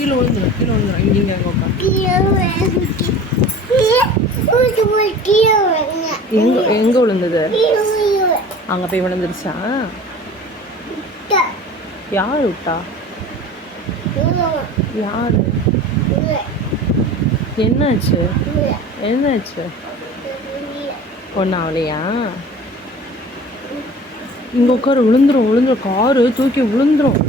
கீழே விழுந்துடும் இங்கே உட்காந்து. எங்கே விழுந்தது? அங்கே போய் விழுந்துருச்சா? யார் விட்டா? யார்? என்னாச்சு? ஒன்றும் ஆகலையா? இங்கே உட்காரு. விழுந்துரும். காரு தூக்கி விழுந்துரும்.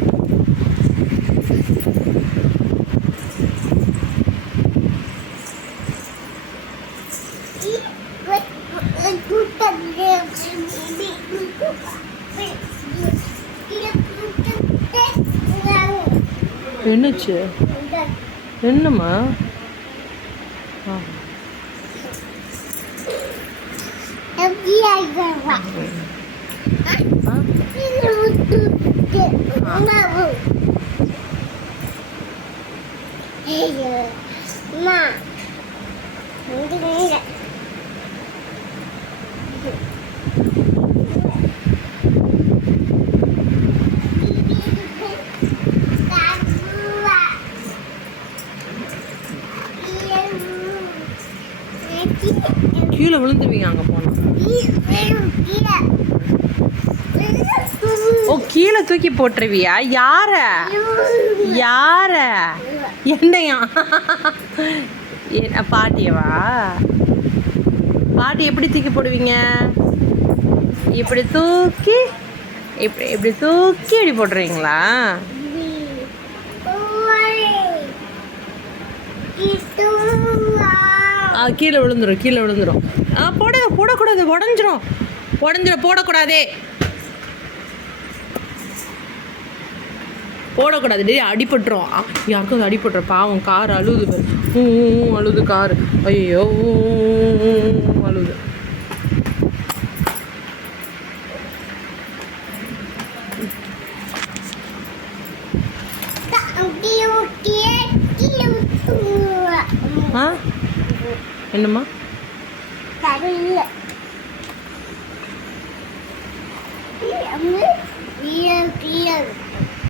என்னாச்சு? என்னம்மா? கீழே விழுந்துருவீங்க அங்கே போனால். ஓ, கீழே தூக்கி போட்டுருவியா? யார? என்னையா? பாட்டியவா? பாட்டி எப்படி தூக்கி போடுவீங்க? இப்படி தூக்கி இப்படி போட்டுருவீங்களா? கீழே விழுந்துரும். போடக்கூடாது. உடஞ்சிரும். போடக்கூடாதே. டே, அடிபட்டுரும். யாருக்கும் அது அடிபட்டுரும். பாவம், கார் அழுகுது. அழுது கார். ஐயோ, அழுகுது. என்னம்மா?